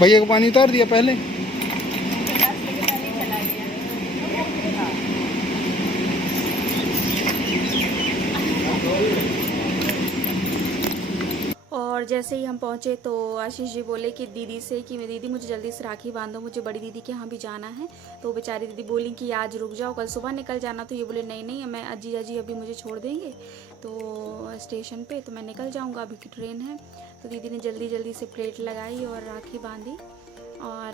भैया को पानी उतार दिया पहले। और जैसे ही हम पहुँचे तो आशीष जी बोले कि दीदी से कि दीदी मुझे जल्दी से राखी बांधो, मुझे बड़ी दीदी के यहाँ भी जाना है। तो बेचारी दीदी बोली कि आज रुक जाओ, कल सुबह निकल जाना। तो ये बोले नहीं नहीं, मैं जीजा जी अभी मुझे छोड़ देंगे तो स्टेशन पे, तो मैं निकल जाऊँगा, अभी की ट्रेन है। तो दीदी ने जल्दी जल्दी से प्लेट लगाई और राखी बांधी और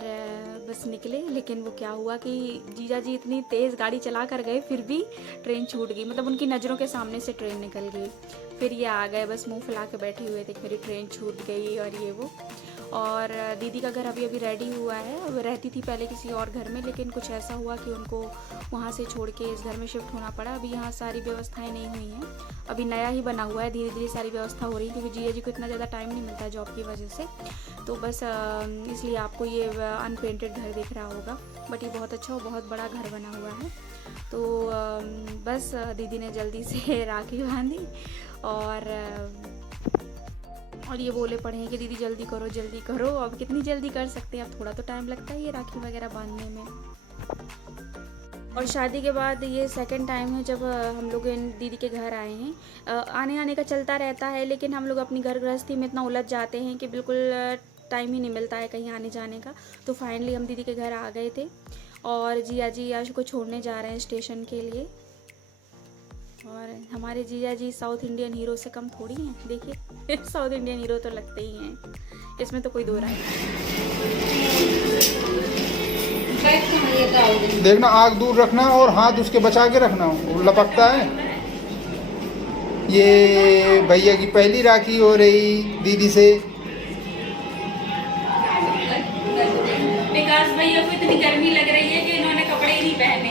बस निकले। लेकिन वो क्या हुआ कि जीजा जी इतनी तेज़ गाड़ी चला कर गए, फिर भी ट्रेन छूट गई। मतलब उनकी नज़रों के सामने से ट्रेन निकल गई। फिर ये आ गए, बस मुंह फुला के बैठे हुए थे, मेरी ट्रेन छूट गई और ये वो। और दीदी का घर अभी रेडी हुआ है। वो रहती थी पहले किसी और घर में, लेकिन कुछ ऐसा हुआ कि उनको वहाँ से छोड़ के इस घर में शिफ्ट होना पड़ा। अभी यहाँ सारी व्यवस्थाएं नहीं हुई हैं, अभी नया ही बना हुआ है, धीरे धीरे सारी व्यवस्था हो रही है, क्योंकि जीजा जी को इतना ज़्यादा टाइम नहीं मिलता जॉब की वजह से। तो बस इसलिए आपको ये अनपेंटेड घर दिख रहा होगा, बट ये बहुत अच्छा और बहुत बड़ा घर बना हुआ है। तो बस दीदी ने जल्दी से राखी बांधी और ये बोले पड़े हैं कि दीदी जल्दी करो जल्दी करो। अब कितनी जल्दी कर सकते हैं, अब थोड़ा तो टाइम लगता है ये राखी वगैरह बांधने में। और शादी के बाद ये सेकंड टाइम है जब हम लोग इन दीदी के घर आए हैं। आने आने का चलता रहता है, लेकिन हम लोग अपनी घर गृहस्थी में इतना उलझ जाते हैं कि बिल्कुल टाइम ही नहीं मिलता है कहीं आने जाने का। तो फाइनली हम दीदी के घर आ गए थे और जिया जी आशु को छोड़ने जा रहे हैं स्टेशन के लिए। और हमारे जीजा जी साउथ इंडियन हीरो से कम थोड़ी हैं, देखिए साउथ इंडियन हीरो तो लगते ही हैं, इसमें तो कोई दो राय नहीं। देखना आग दूर रखना और हाथ उसके बचा के रखना, वो लपकता है। ये भैया की पहली राखी हो रही दीदी से। विकास भैया को इतनी गर्मी लग रही है कि इन्होंने कपड़े ही नहीं पहने,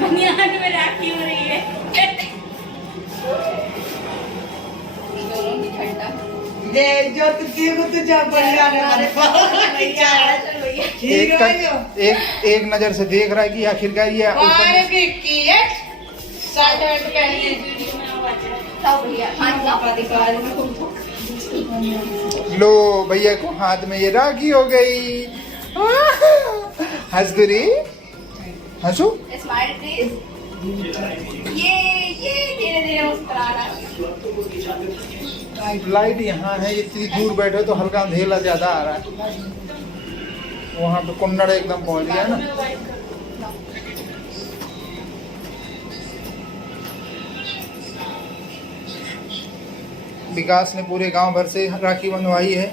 बनियान में राखी हो रही है। एक नजर से देख रहा है कि आखिरकार ये लो भैया को हाथ में ये राखी हो गई। हंस दूरी हंसू। लाइट यहाँ है, इतनी दूर बैठे तो हल्का अंधेला ज्यादा आ रहा है। वहाँ पे कुन्नड़ एकदम पहुँच गया ना। विकास ने पूरे गांव भर से राखी बंधवाई है।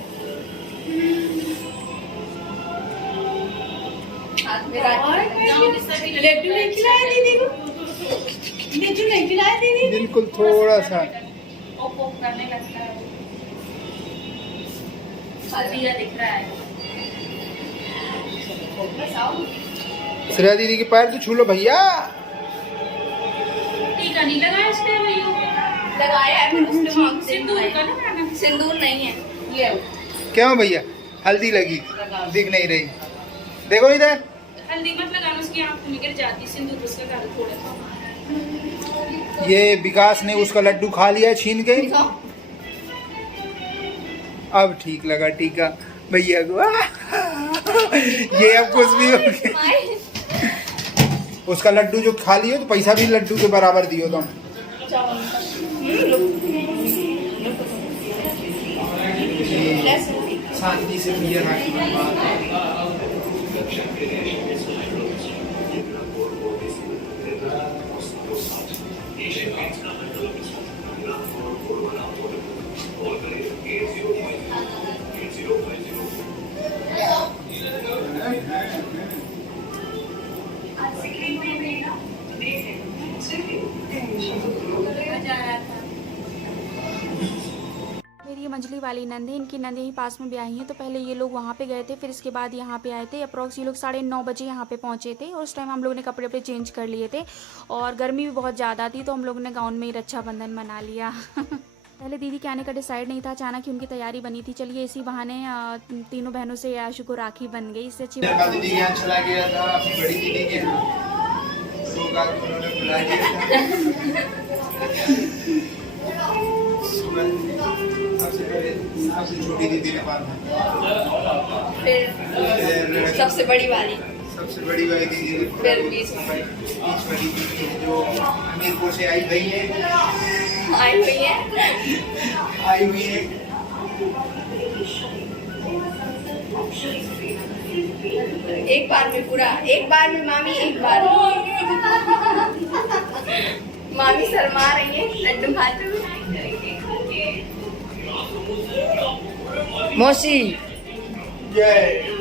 बिल्कुल थोड़ा सा दिख रहा है। श्रेया दीदी के पैर तो छू लो भैया। टीका नहीं लगाया इसने भैया? लगाया है, सिंदूर नहीं है ये। क्यों भैया हल्दी लगी दिख नहीं रही, देखो इधर। हल्दी मत लगाना, उसकी आंख में गिर जाती, सिंदूर उसका डाल थोड़ा। ये विकास ने उसका लड्डू खा लिया छीन के। अब ठीक लगा टीका भैया को। ये अब कुछ भी हो गया। उसका लड्डू जो खा लियो तो पैसा भी लड्डू के बराबर दियो तुम। शांति से भैया राखी बनवा। मेरी मंझली वाली नंद है, इनकी नंद यहीं पास में ब्याही हैं। तो पहले ये लोग वहाँ पे गए थे, फिर इसके बाद यहाँ पे आए थे। अप्रॉक्स ये लोग 9:30 बजे यहाँ पे पहुँचे थे और उस टाइम हम लोगों ने कपड़े वपड़े चेंज कर लिए थे और गर्मी भी बहुत ज़्यादा थी, तो हम लोगों ने गाउन में ही रक्षाबंधन मना लिया। पहले दीदी के आने का डिसाइड नहीं था, अचानक ही उनकी तैयारी बनी थी। चलिए इसी बहाने तीनों बहनों से आशु को राखी बन गई। इससे अच्छी दीदी के यहाँ चला गया था, अपनी बड़ी दीदी के उन्होंने बुला दिया था। अपनी छोटी दीदी ने बांधा। फिर सबसे बड़ी वाली दीदी ने फिर बीच वाली दीदी है जो हमीरपुर से आई हुई है। एक बार में पूरा, एक बार में मामी, एक बार मामी शर्मा रही है लड्डू खाते हुए। मौसी जय।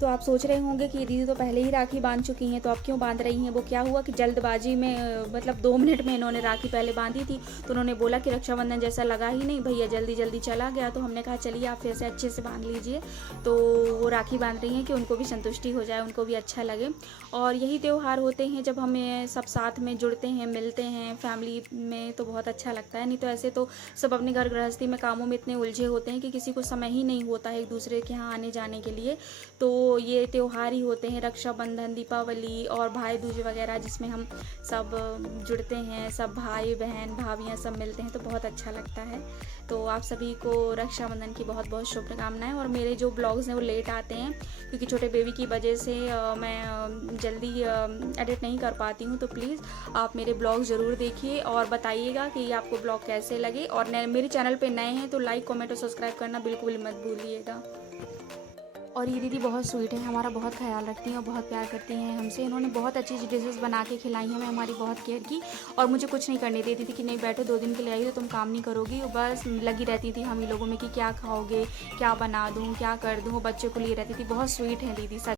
तो आप सोच रहे होंगे कि दीदी तो पहले ही राखी बांध चुकी हैं, तो अब क्यों बांध रही हैं। वो क्या हुआ कि जल्दबाजी में मतलब 2 मिनट में इन्होंने राखी पहले बांधी थी, तो उन्होंने बोला कि रक्षाबंधन जैसा लगा ही नहीं, भैया जल्दी जल्दी चला गया। तो हमने कहा चलिए आप फिर से अच्छे से बांध लीजिए। तो वो राखी बांध रही हैं कि उनको भी संतुष्टि हो जाए, उनको भी अच्छा लगे। और यही त्यौहार होते हैं जब हमें सब साथ में जुड़ते हैं, मिलते हैं फैमिली में, तो बहुत अच्छा लगता है। नहीं तो ऐसे तो सब अपने घर गृहस्थी में कामों में इतने उलझे होते हैं कि किसी को समय ही नहीं होता है एक दूसरे के यहाँ आने जाने के लिए। तो ये त्यौहार ही होते हैं रक्षाबंधन, दीपावली और भाई दूज वगैरह, जिसमें हम सब जुड़ते हैं, सब भाई बहन भाभियाँ सब मिलते हैं, तो बहुत अच्छा लगता है। तो आप सभी को रक्षाबंधन की बहुत बहुत शुभकामनाएं। और मेरे जो ब्लॉग्स हैं वो लेट आते हैं क्योंकि छोटे बेबी की वजह से मैं जल्दी एडिट नहीं कर पाती हूँ। तो प्लीज़ आप मेरे ब्लॉग ज़रूर देखिए और बताइएगा कि आपको ब्लॉग कैसे लगे। और मेरे चैनल पे नए हैं तो लाइक कमेंट और सब्सक्राइब करना बिल्कुल मत भूलिएगा। और ये दीदी बहुत स्वीट है, हमारा बहुत ख्याल रखती हैं और बहुत प्यार करती हैं हमसे। इन्होंने बहुत अच्छी अच्छी डिशेस बना के खिलाई हैं, मैं हमारी बहुत केयर की। और मुझे कुछ नहीं करने देती थी कि नहीं बैठो 2 दिन के लिए आई हो तुम काम नहीं करोगी, बस लगी रहती थी हम ही लोगों में कि क्या खाओगे, क्या बना दूँ, क्या कर दूँ, बच्चों को लिए रहती थी। बहुत स्वीट है दीदी सच।